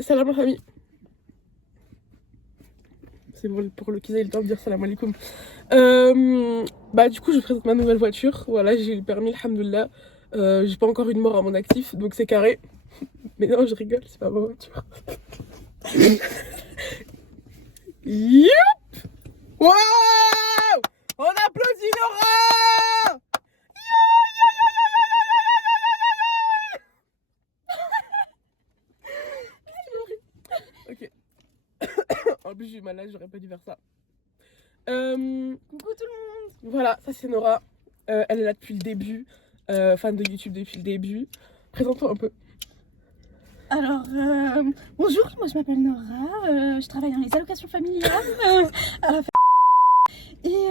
Salam famille. C'est bon pour le qu'ils aient le temps de dire salam alaikum. Du coup je présente ma nouvelle voiture. Voilà, j'ai eu le permis, alhamdoulilah. J'ai pas encore une mort à mon actif, donc c'est carré. Mais non, je rigole, c'est pas ma voiture. Youp! Waouh! On applaudit Nora! Ok. En plus, je suis malade, j'aurais pas dû faire ça. Coucou tout le monde. Voilà, ça c'est Nora. Elle est là depuis le début. Fan de YouTube depuis le début. Présente-toi un peu. Alors, bonjour, moi je m'appelle Nora, je travaille dans les allocations familiales à la et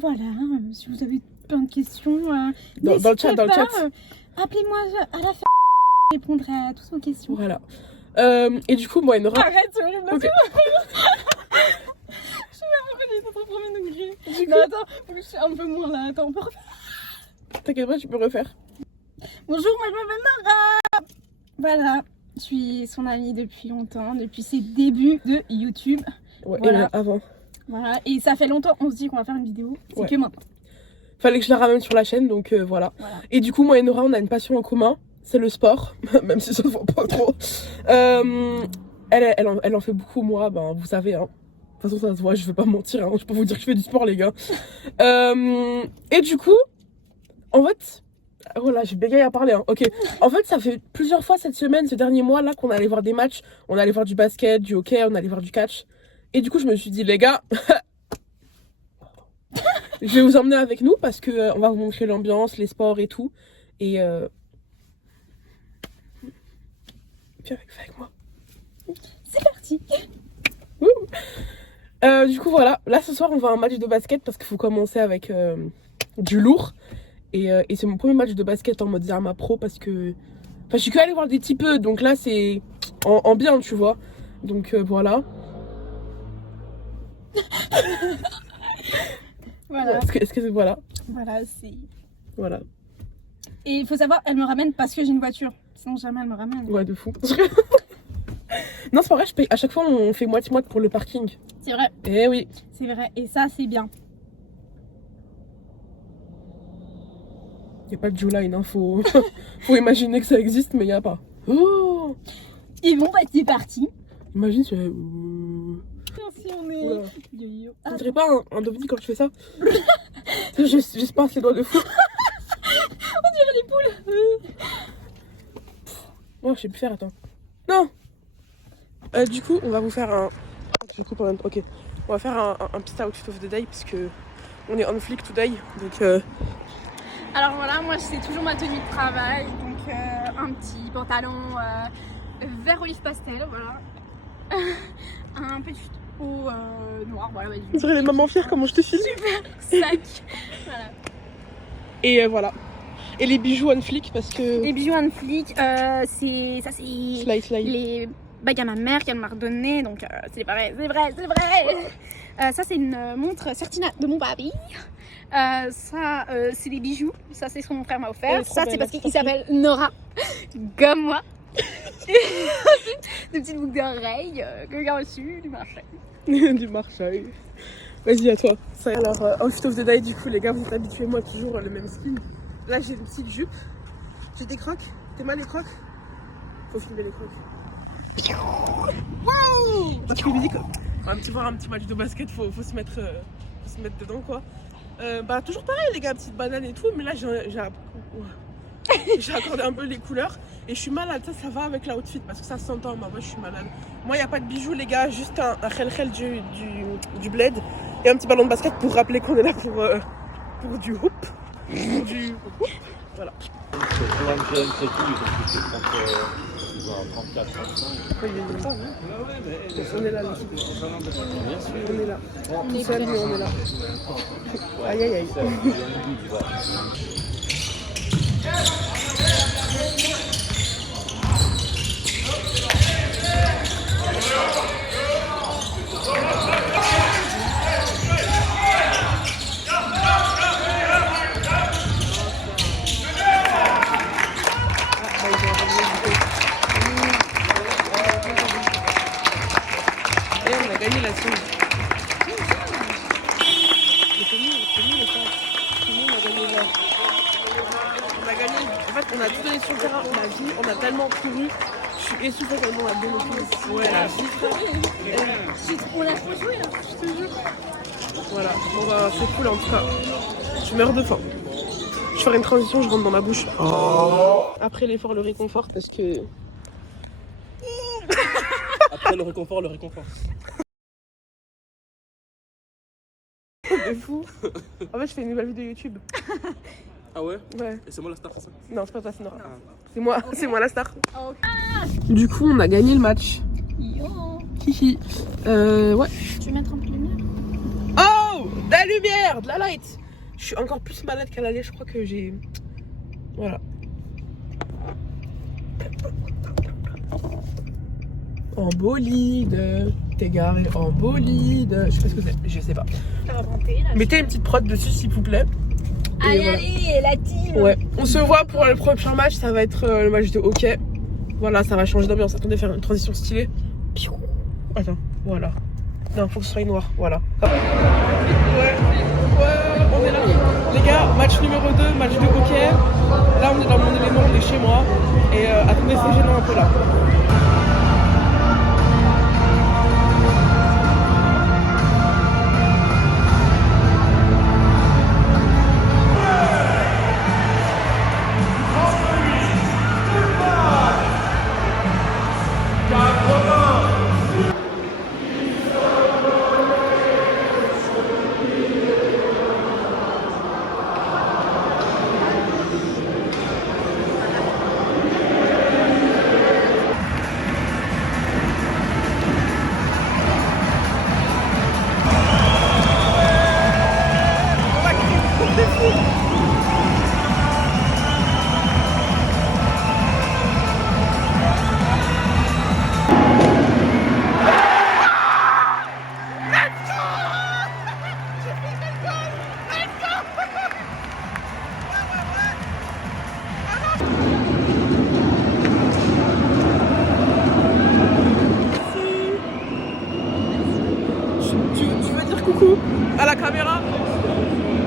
voilà, si vous avez plein de questions, Dans le chat, appelez-moi à la je répondrai à toutes vos questions. Voilà. Et du coup, moi et Nora. Arrête, c'est horrible. Okay. Je suis même revenue, c'est trop premier degré. Non, attends, faut que je sois un peu moins là. Attends, on peut refaire. T'inquiète pas, tu peux refaire. Bonjour, moi je m'appelle Nora. Voilà, je suis son amie depuis longtemps, depuis ses débuts de YouTube. Ouais, voilà. Et même avant. Voilà, et ça fait longtemps qu'on se dit qu'on va faire une vidéo, c'est que maintenant. Fallait que je la ramène sur la chaîne, donc voilà. Et du coup, moi et Nora, on a une passion en commun, c'est le sport, même si ça se voit pas trop. Elle en fait beaucoup, moi, vous savez, hein. De toute façon, ça se voit, je vais pas mentir, hein. Je peux vous dire que je fais du sport, les gars. Et du coup, en fait, voilà, j'ai bégayé à parler, hein. Ok. En fait, ça fait plusieurs fois cette semaine, ce dernier mois là, qu'on allait voir des matchs. On allait voir du basket, du hockey, on allait voir du catch. Et du coup, je me suis dit, les gars, je vais vous emmener avec nous parce que on va vous montrer l'ambiance, les sports et tout. Et viens avec moi. C'est parti. Du coup, voilà. Là, ce soir, on va à un match de basket parce qu'il faut commencer avec du lourd. Et c'est mon premier match de basket en mode Zerma Pro parce que... Enfin, je suis que allée voir des petits peu, donc là, c'est en bien, tu vois. Donc, voilà. Voilà. Est-ce que voilà. Voilà, c'est... Voilà. Et il faut savoir, elle me ramène parce que j'ai une voiture. Sinon, jamais elle me ramène. Ouais, de fou. Non, c'est pas vrai, je paye. À chaque fois, on fait moitié-moitié pour le parking. C'est vrai. Eh oui. C'est vrai, et ça, c'est bien. Y a pas de Juline, hein. Faut imaginer que ça existe, mais y a pas. Oh. Et bon, bah, c'est parti. Imagine, tu Si on est... Oula. Yo-yo. On dirait pas un ovni quand tu fais ça. Je passe les doigts de fou. On dirait les poules. Oh, je sais plus faire, attends. Non. Du coup, on va vous faire un... Je coupe en même temps, ok. On va faire un petit outfit of the day, parce que on est on flick today, donc... Alors voilà, moi c'est toujours ma tenue de travail, donc un petit pantalon vert olive pastel, voilà. Un petit haut noir, voilà. On dirait les mamans fières comment je te filme. Super sac, voilà. Et voilà. Et les bijoux on flick parce que... Les bijoux on flick, c'est... Ça c'est... Les bagues à ma mère qu'elle m'a redonné, donc c'est vrai. Ça c'est une montre Certina de mon papy. Ça c'est des bijoux, ça c'est ce que mon frère m'a offert. Ça c'est parce qu'il s'appelle Nora, comme moi. Des petites boucles d'oreilles que j'ai reçues du marché. Du marché. Vas-y, à toi. Alors, outfit of the day, du coup, les gars, vous êtes habitués, moi, toujours le même style. Là, j'ai une petite jupe. J'ai des crocs. T'es mal les crocs? Faut filmer les crocs. Wow! Parce que je me dis que un petit match de basket, faut se mettre dedans, quoi. Toujours pareil, les gars, petite banane et tout, mais là, j'ai accordé un peu les couleurs et je suis malade, ça va avec l'outfit parce que ça s'entend, moi je suis malade. Moi il n'y a pas de bijoux les gars, juste un khel du bled et un petit ballon de basket pour rappeler qu'on est là pour du hoop. Voilà. On est là l'équipe. On est là. Tout seul mais on est là. Aïe aïe aïe. elles sont. C'est mieux les femmes. C'est mieux, on a gagné là. On a gagné. En fait, on a tout donné sur le terrain, on a vu, on a tellement couru. Je suis essoufflée tellement on a donné tout. Ouais, là. On a trop joué, hein. Je te jure. Voilà, bon bah c'est cool en tout cas. Je meurs de faim. Je ferai une transition, je rentre dans ma bouche. Oh. Après l'effort, le réconfort, parce que... Après le réconfort, le réconfort. C'est fou. En fait, je fais une nouvelle vidéo YouTube. Ah ouais? Ouais. Et c'est moi la star, c'est ça? Non, c'est pas toi, c'est Nora. Ah. C'est moi la star. Ah. Du coup, on a gagné le match. Yo. Hihi. Ouais. Tu veux mettre un peu de lumière? Oh, de la lumière, de la light. Je suis encore plus malade qu'à l'aller, je crois que j'ai... Voilà. En bolide, t'es garé en bolide. Je sais pas ce que c'est, je sais pas. T'as inventé là. Mettez une petite prod dessus s'il vous plaît. Et Allez, voilà. allez, la team. Ouais, on se voit pour le prochain match, ça va être le match de hockey. Voilà, ça va changer d'ambiance. Attendez, faire une transition stylée. Piou. Attends, voilà. Non, faut que ce soit noir, voilà. Ouais, on est là. Les gars, match numéro 2, match de hockey. Là, on est dans mon élément, on est chez moi. Et attendez, c'est gênant un peu là. Tu veux dire coucou à la caméra?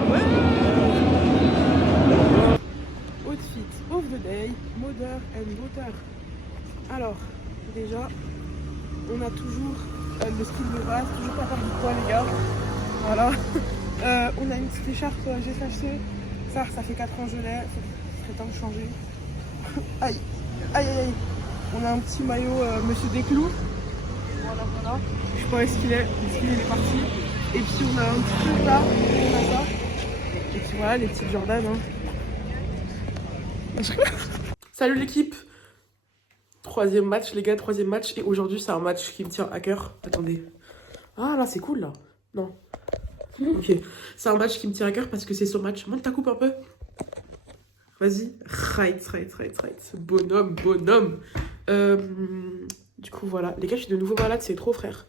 Ouais. Outfit of the day, mother and daughter. Alors, déjà, on a toujours le style de base, toujours pas faire du poids les gars. Voilà. On a une petite écharpe GSHC. Ça fait 4 ans que je l'ai. C'est temps de changer. Aïe, aïe, aïe, aïe. On a un petit maillot Monsieur Desclous. Voilà, voilà. Je sais pas où est-ce qu'il est. Est-ce qu'il est parti? Et puis on a un petit truc là. On a ça. Et puis voilà, les petites Jordan. Hein. Salut l'équipe. Troisième match, les gars, troisième match. Et aujourd'hui, c'est un match qui me tient à cœur. Attendez. Ah là, c'est cool là. Non. Ok. C'est un match qui me tient à cœur parce que c'est son match. Monte ta coupe un peu. Vas-y. Right. Bonhomme. Du coup, voilà. Les gars, je suis de nouveau malade, c'est trop, frère.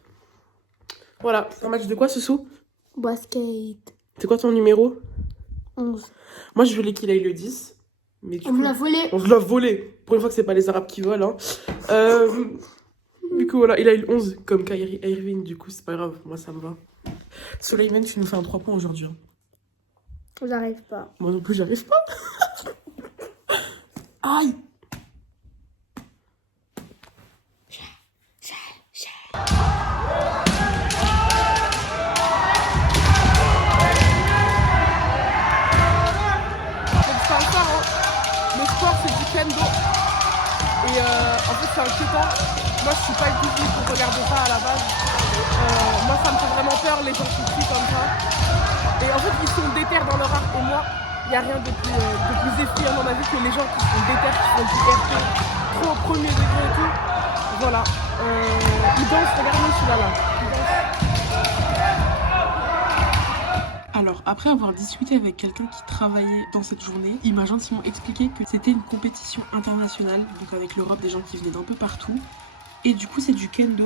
Voilà. C'est un match de quoi, Soussou? Basket. C'est quoi ton numéro? 11. Moi, je voulais qu'il aille le 10. Mais On me l'a volé. On se l'a volé. Pour une fois que c'est pas les Arabes qui volent. Hein. Du coup, voilà. Il a eu le 11 comme Kyrie Irving. Du coup, c'est pas grave. Moi, ça me va. Soleiman, tu nous fais un 3 points aujourd'hui. Hein. J'arrive pas. Moi non plus, j'arrive pas. Aïe. Le sport, c'est du kendo. Et en fait, c'est inquiétant. Moi, je suis pas du tout pour regarder ça à la base. Moi, ça me fait vraiment peur, les gens qui crient comme ça. Et en fait, ils sont déter dans leur art. Et moi, il n'y a rien de plus effrayant dans ma vie que les gens qui sont déter, qui font du RP, trop au premier degré et tout. Voilà. Ils dansent, regardez celui-là là. Alors, après avoir discuté avec quelqu'un qui travaillait dans cette journée, il m'a gentiment expliqué que c'était une compétition internationale, donc avec l'Europe, des gens qui venaient d'un peu partout. Et du coup, c'est du kendo.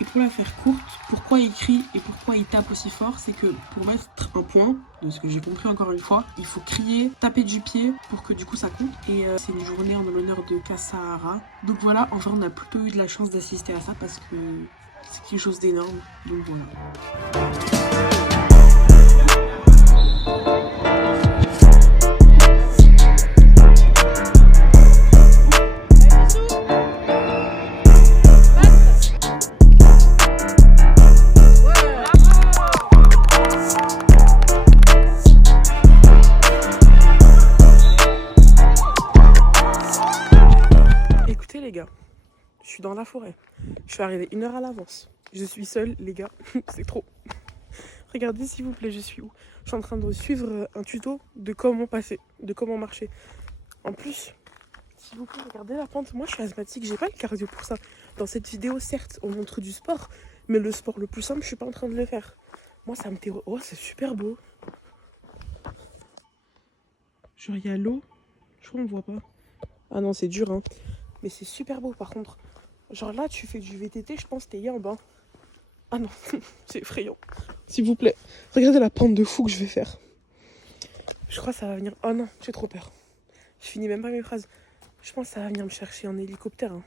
Et pour la faire courte, pourquoi il crie et pourquoi il tape aussi fort, c'est que pour mettre un point, de ce que j'ai compris encore une fois, il faut crier, taper du pied pour que du coup ça compte. Et c'est une journée en l'honneur de Kasahara. Donc voilà, enfin on a plutôt eu de la chance d'assister à ça parce que C'est quelque chose d'énorme. Donc voilà. Écoutez les gars, je suis dans la forêt. Je suis arrivée 1 heure à l'avance. Je suis seule les gars, c'est trop. Regardez s'il vous plaît, je suis où? Je suis en train de suivre un tuto de comment passer, de comment marcher. En plus, s'il vous plaît, regardez la pente. Moi je suis asthmatique, j'ai pas le cardio pour ça. Dans cette vidéo, certes, on montre du sport, mais le sport le plus simple, je suis pas en train de le faire. Moi ça me terrorise. Oh, c'est super beau. Genre il y a l'eau, je crois qu'on voit pas. Ah non, c'est dur hein. Mais c'est super beau par contre. Genre là, tu fais du VTT, je pense que t'es yambe. Hein. Ah non, c'est effrayant. S'il vous plaît, regardez la pente de fou que je vais faire. Je crois que ça va venir... Oh non, j'ai trop peur. Je finis même pas mes phrases. Je pense que ça va venir me chercher en hélicoptère. Hein.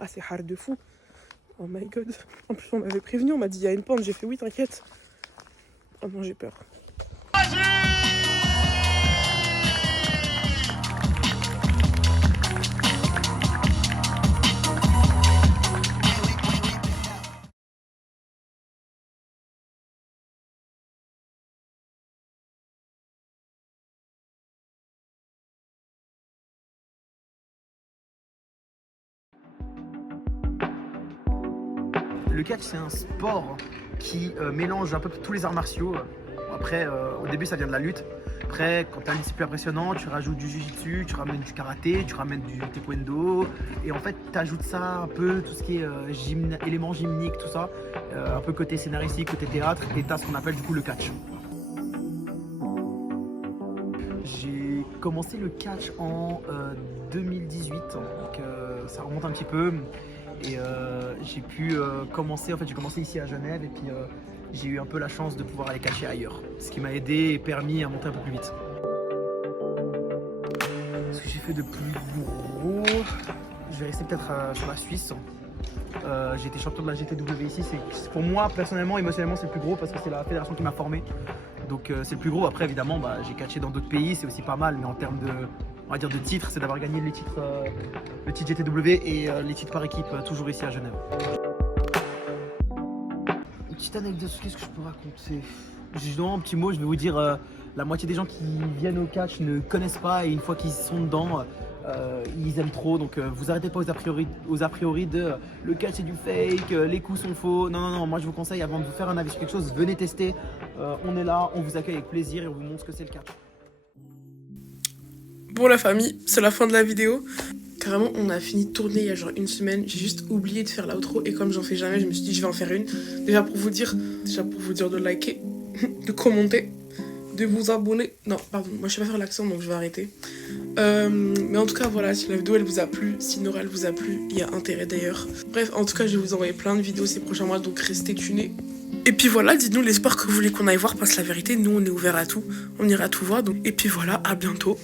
Ah, c'est hard de fou. Oh my god. En plus, on m'avait prévenu, on m'a dit il y a une pente. J'ai fait oui, t'inquiète. Oh non, j'ai peur. Le catch, c'est un sport qui mélange un peu tous les arts martiaux. Après, au début, ça vient de la lutte. Après, quand tu as un discipline impressionnant, tu rajoutes du jiu-jitsu, tu ramènes du karaté, tu ramènes du taekwondo. Et en fait, tu ajoutes ça un peu, tout ce qui est éléments gymniques, tout ça. Un peu côté scénaristique, côté théâtre. Et tu as ce qu'on appelle du coup le catch. J'ai commencé le catch en 2018, donc ça remonte un petit peu. Et j'ai pu commencer, en fait j'ai commencé ici à Genève et puis j'ai eu un peu la chance de pouvoir aller catcher ailleurs. Ce qui m'a aidé et permis à monter un peu plus vite. Ce que j'ai fait de plus gros, je vais rester peut-être sur la Suisse. J'ai été champion de la GTW ici, c'est pour moi personnellement, émotionnellement c'est le plus gros parce que c'est la fédération qui m'a formé. Donc c'est le plus gros. Après évidemment j'ai catché dans d'autres pays, c'est aussi pas mal, mais en termes de, on va dire, de titres, c'est d'avoir gagné les titres, le titre GTW et les titres par équipe toujours ici à Genève. Une petite anecdote, qu'est-ce que je peux raconter? Justement, un petit mot, je vais vous dire, la moitié des gens qui viennent au catch ne connaissent pas et une fois qu'ils sont dedans, ils aiment trop. Donc vous arrêtez pas aux a priori de le catch c'est du fake, les coups sont faux. Non, non, non, moi je vous conseille avant de vous faire un avis sur quelque chose, venez tester. On est là, on vous accueille avec plaisir et on vous montre ce que c'est le catch. Bon la famille, c'est la fin de la vidéo. Carrément, on a fini de tourner il y a genre 1 semaine. J'ai juste oublié de faire l'outro et comme j'en fais jamais, je me suis dit je vais en faire une. Déjà pour vous dire de liker, de commenter, de vous abonner. Non, pardon, moi je sais pas faire l'accent donc je vais arrêter. Mais en tout cas voilà, si la vidéo elle vous a plu, si Nora elle vous a plu, il y a intérêt d'ailleurs. Bref, en tout cas je vais vous envoyer plein de vidéos ces prochains mois, donc restez tunés. Et puis voilà, dites-nous les sports que vous voulez qu'on aille voir, parce que la vérité, nous on est ouvert à tout, on ira tout voir. Donc... Et puis voilà, à bientôt.